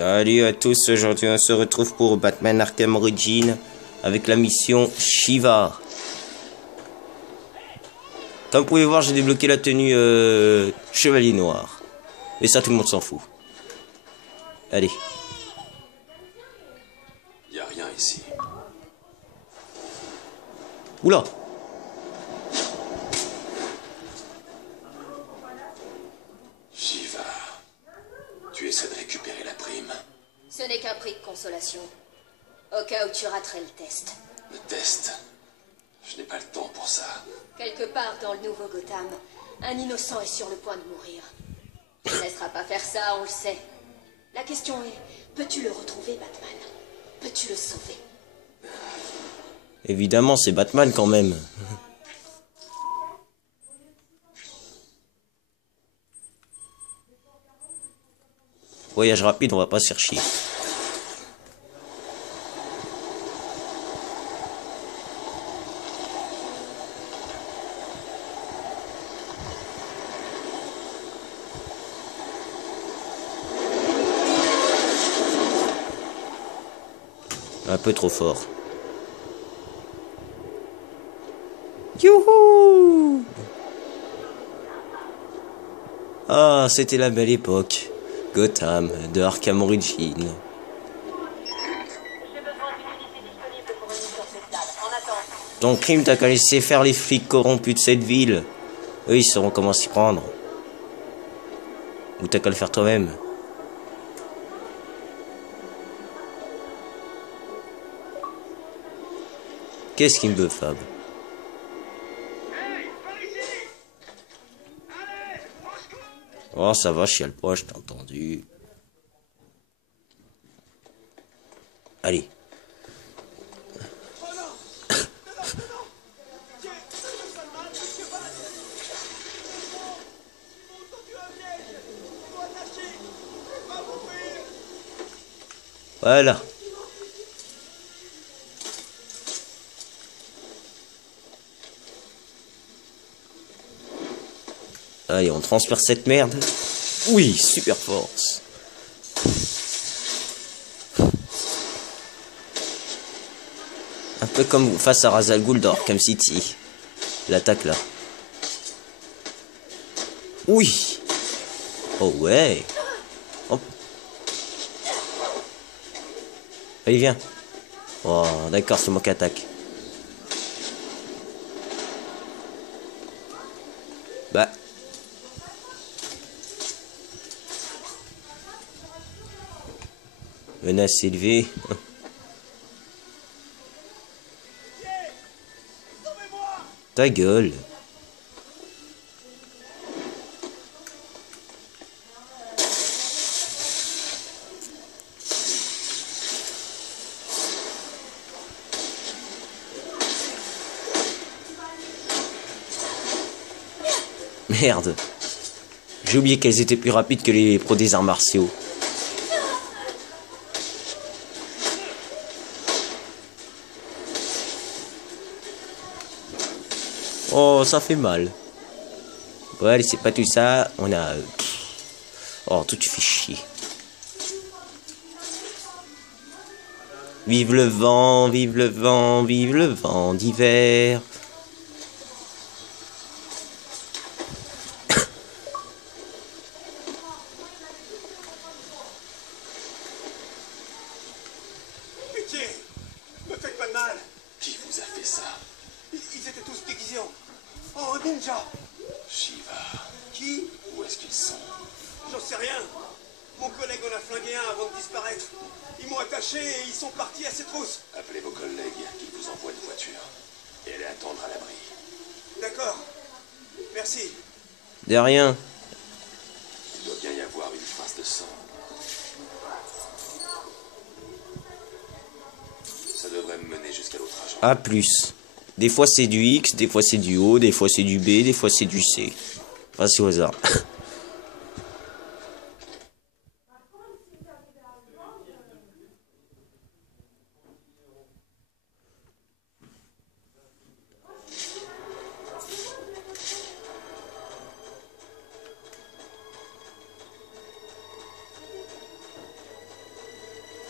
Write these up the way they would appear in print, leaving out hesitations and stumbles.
Salut à tous, aujourd'hui on se retrouve pour Batman Arkham Origins avec la mission Shiva. Comme vous pouvez voir, j'ai débloqué la tenue Chevalier Noir. Mais ça, tout le monde s'en fout. Allez. Y a rien ici. Oula. Shiva, tu essaies de récupérer la prime. Ce n'est qu'un prix de consolation. Au cas où tu raterais le test. Le test. Je n'ai pas le temps pour ça. Quelque part dans le nouveau Gotham, un innocent est sur le point de mourir. Tu ne laisseras pas faire ça, on le sait. La question est, peux-tu le retrouver, Batman? Peux-tu le sauver? Évidemment, c'est Batman quand même. Voyage rapide, on va pas se faire chier. Un peu trop fort. Youhou! Ah, c'était la belle époque. Gotham, de Arkham Origins. Ton crime, t'as qu'à laisser faire les flics corrompus de cette ville. Eux, ils sauront comment s'y prendre. Ou t'as qu'à le faire toi-même. Qu'est-ce qu'il me veut, Fab? Oh, ça va, chiale pas, je t'ai entendu. Allez. Voilà. Allez, on transfère cette merde. Oui, super force. Un peu comme face à Ra's al Ghul dans Arkham City. L'attaque là. Oui. Oh ouais. Hop. Allez, viens. Oh, d'accord, c'est moi qui attaque. Bah. Menace élevée. Ta gueule. Merde. J'ai oublié qu'elles étaient plus rapides que les pros des arts martiaux. Oh, ça fait mal. Ouais, allez, c'est pas tout ça. On a... Oh, tout tu fais chier. Vive le vent, vive le vent, vive le vent d'hiver. Pitié! Me faites pas de mal! Qui vous a fait ça? Ils étaient tous déguisés en ninja! Shiva, Qui? où est-ce qu'ils sont? J'en sais rien! Mon collègue en a flingué un avant de disparaître. Ils m'ont attaché et ils sont partis à ses trousses. Appelez vos collègues qui vous envoient une voiture. Et allez attendre à l'abri. D'accord. Merci. De rien. Il doit bien y avoir une trace de sang. Ça devrait me mener jusqu'à l'autre agent. A plus. Des fois c'est du X, des fois c'est du O, des fois c'est du B, des fois c'est du C. Enfin, c'est au hasard.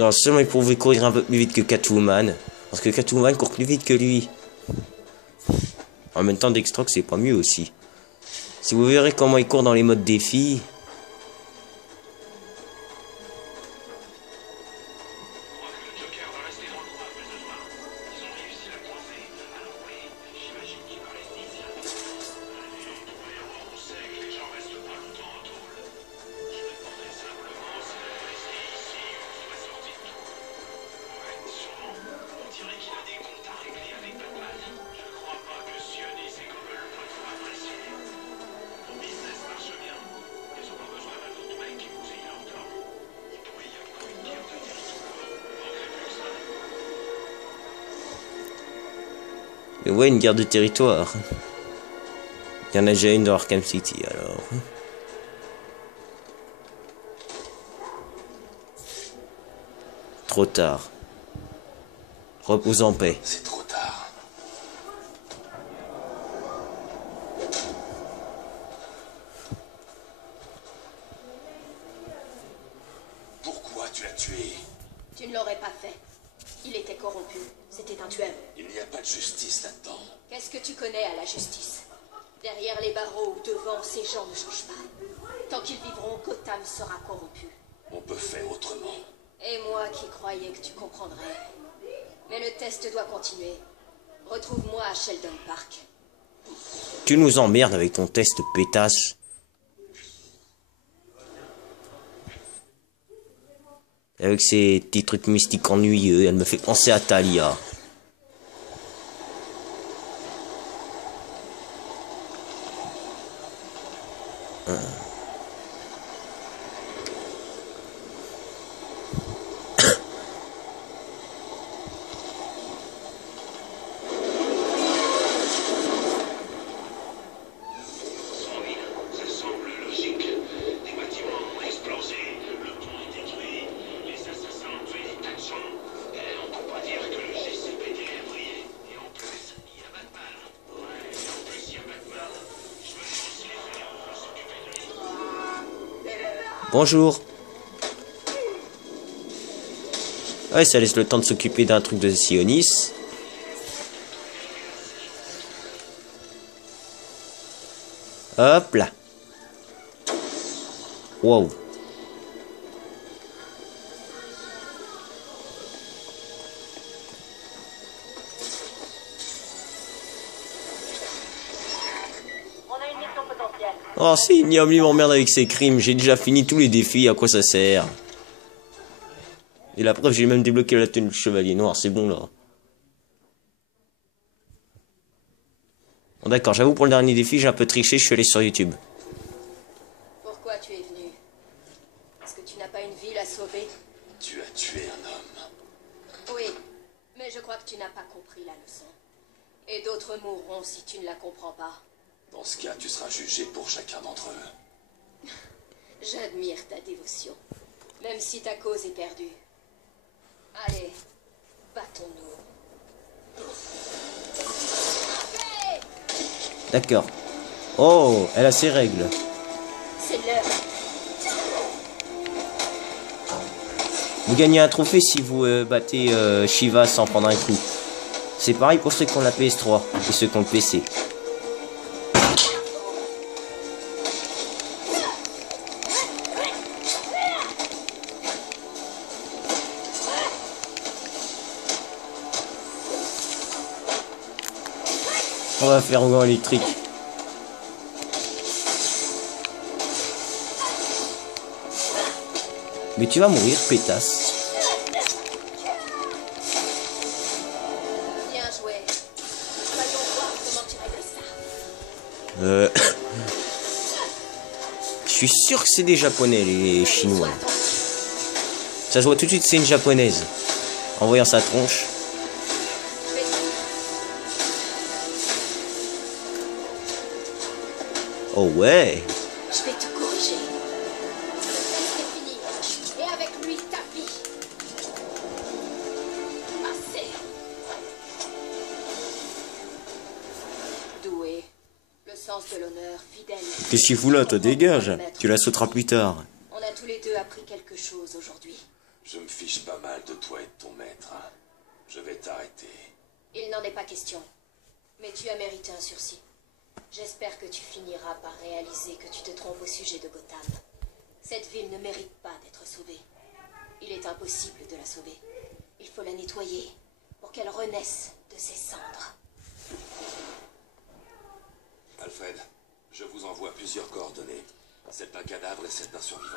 Non, seulement il pouvait courir un peu plus vite que Catwoman. Parce que Catwoman court plus vite que lui. En même temps, Deathstroke, c'est pas mieux aussi. Si vous verrez comment il court dans les modes défi. Mais ouais, une guerre de territoire. Il y en a déjà une dans Arkham City, alors. Trop tard. Repose en paix. C'est trop tard. Pourquoi tu l'as tué? Tu ne l'aurais pas fait. Il était corrompu. C'était un tueur. Il n'y a pas de justice là-dedans. Qu'est-ce que tu connais à la justice? Derrière les barreaux ou devant, ces gens ne changent pas. Tant qu'ils vivront, Gotham sera corrompu. On peut faire autrement. Et moi qui croyais que tu comprendrais. Mais le test doit continuer. Retrouve-moi à Sheldon Park. Tu nous emmerdes avec ton test pétasse. Avec ces petits trucs mystiques ennuyeux, elle me fait penser à Talia. Bonjour. Ouais, ça laisse le temps de s'occuper d'un truc de Sionis. Hop là. Wow. Oh si, Niamli m'emmerde avec ses crimes, j'ai déjà fini tous les défis, à quoi ça sert? Et la preuve, j'ai même débloqué la tenue de chevalier noir, c'est bon là. Bon d'accord, j'avoue pour le dernier défi, j'ai un peu triché, je suis allé sur YouTube. Pourquoi tu es venu? Est-ce que tu n'as pas une ville à sauver? Tu as tué un homme. Oui, mais je crois que tu n'as pas compris la leçon. Et d'autres mourront si tu ne la comprends pas. Dans ce cas, tu seras jugé pour chacun d'entre eux. J'admire ta dévotion, même si ta cause est perdue. Allez, battons-nous. D'accord. Oh, elle a ses règles. C'est l'heure. Vous gagnez un trophée si vous battez Shiva sans prendre un coup. C'est pareil pour ceux qui ont la PS3 et ceux qui ont le PC. On va faire un électrique. Mais tu vas mourir, pétasse. Bien joué. Voyons voir comment tu règles ça. Je suis sûr que c'est des japonais, les chinois. Ça se voit tout de suite, c'est une japonaise. En voyant sa tronche. Oh ouais. Je vais te corriger. C'est fini. Et avec lui, ta vie. Assez. Doué. Le sens de l'honneur, fidèle. Qu'est-ce que tu fous là, toi, dégage. Tu la sauteras plus tard. On a tous les deux appris quelque chose aujourd'hui. Je me fiche pas mal de toi et de ton maître. Hein. Je vais t'arrêter. Il n'en est pas question. Mais tu as mérité un sursis. J'espère que tu finiras par réaliser que tu te trompes au sujet de Gotham. Cette ville ne mérite pas d'être sauvée. Il est impossible de la sauver. Il faut la nettoyer pour qu'elle renaisse de ses cendres. Alfred, je vous envoie plusieurs coordonnées. Celle d'un cadavre et celle d'un survivant.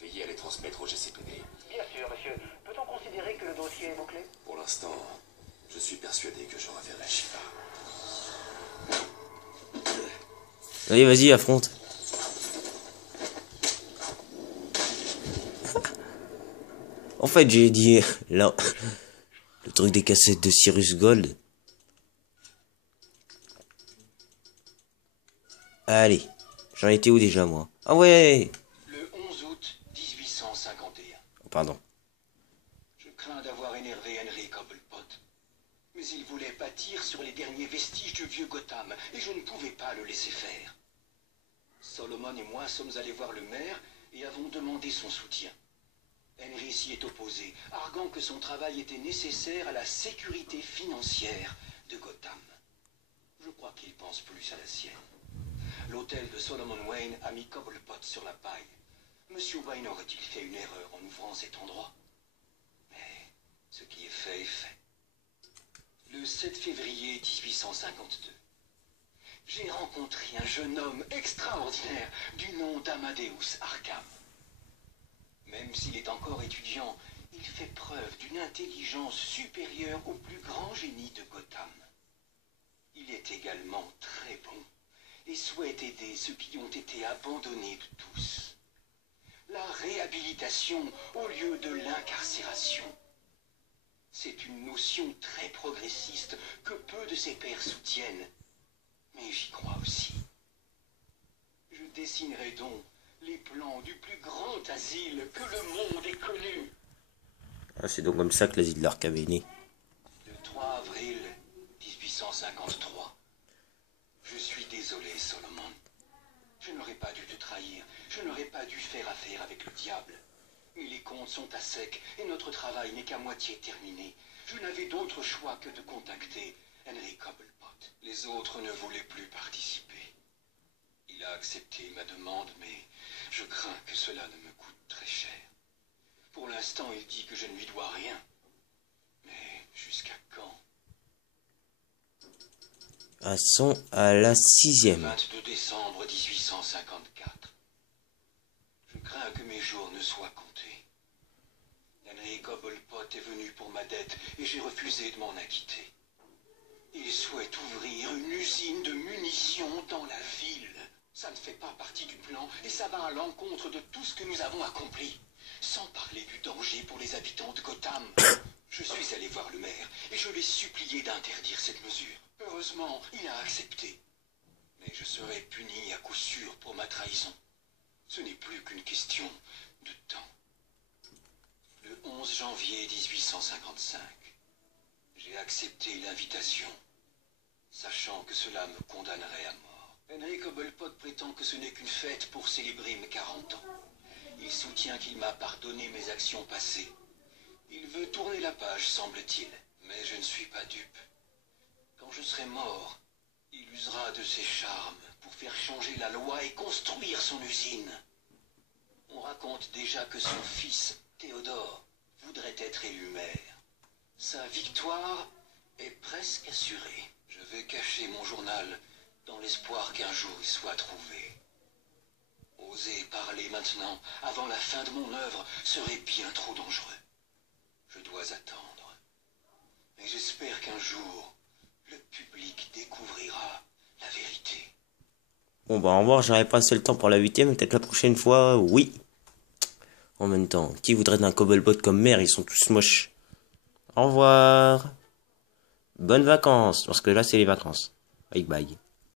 Veillez à les transmettre au GCPD. Bien sûr, monsieur. Peut-on considérer que le dossier est bouclé? Pour l'instant, je suis persuadé que je reverrai Shiva. Allez, vas-y, affronte. En fait, j'ai dit là le truc des cassettes de Cyrus Gold. Allez, j'en étais où déjà moi? Ah ouais. Le 11 août 1851. Pardon. Je crains d'avoir énervé Henry Cobblepot. Mais il voulait bâtir sur les derniers vestiges du vieux Gotham, et je ne pouvais pas le laisser faire. Solomon et moi sommes allés voir le maire et avons demandé son soutien. Henry s'y est opposé, arguant que son travail était nécessaire à la sécurité financière de Gotham. Je crois qu'il pense plus à la sienne. L'hôtel de Solomon Wayne a mis Cobblepot sur la paille. Monsieur Wayne aurait-il fait une erreur en ouvrant cet endroit? Mais ce qui est fait est fait. Le 7 février 1852, j'ai rencontré un jeune homme extraordinaire du nom d'Amadeus Arkham. Même s'il est encore étudiant, il fait preuve d'une intelligence supérieure au plus grand génie de Gotham. Il est également très bon et souhaite aider ceux qui ont été abandonnés de tous. La réhabilitation au lieu de l'incarcération. C'est une notion très progressiste que peu de ses pairs soutiennent, mais j'y crois aussi. Je dessinerai donc les plans du plus grand asile que le monde ait connu. Ah, c'est donc comme ça que l'asile d'Arkham est né. Le 3 avril 1853. Je suis désolé, Solomon. Je n'aurais pas dû te trahir. Je n'aurais pas dû faire affaire avec le diable. Mais les comptes sont à sec et notre travail n'est qu'à moitié terminé. Je n'avais d'autre choix que de contacter Henry Cobblepot. Les autres ne voulaient plus participer. Il a accepté ma demande, mais je crains que cela ne me coûte très cher. Pour l'instant, il dit que je ne lui dois rien. Mais jusqu'à quand? Passons à la 6e. 22 décembre 1854. Je crains que mes jours ne soient comptés. Henry Cobblepot est venu pour ma dette et j'ai refusé de m'en acquitter. Il souhaite ouvrir une usine de munitions dans la ville. Ça ne fait pas partie du plan et ça va à l'encontre de tout ce que nous avons accompli. Sans parler du danger pour les habitants de Gotham. Je suis allé voir le maire et je l'ai supplié d'interdire cette mesure. Heureusement, il a accepté. Mais je serai puni à coup sûr pour ma trahison. Ce n'est plus qu'une question de temps. Le 11 janvier 1855, j'ai accepté l'invitation, sachant que cela me condamnerait à mort. Henry Cobblepot prétend que ce n'est qu'une fête pour célébrer mes 40 ans. Il soutient qu'il m'a pardonné mes actions passées. Il veut tourner la page, semble-t-il. Mais je ne suis pas dupe. Quand je serai mort, il usera de ses charmes pour faire changer la loi et construire son usine. On raconte déjà que son fils, Théodore, voudrait être élu maire. Sa victoire est presque assurée. Je vais cacher mon journal dans l'espoir qu'un jour il soit trouvé. Oser parler maintenant, avant la fin de mon œuvre, serait bien trop dangereux. Je dois attendre. Mais j'espère qu'un jour, le public découvrira la vérité. Bon bah au revoir, j'aurais pas assez le temps pour la 8e, peut-être la prochaine fois, oui. En même temps, qui voudrait d'un Cobblepot comme maire, ils sont tous moches. Au revoir. Bonnes vacances, parce que là c'est les vacances. Bye bye.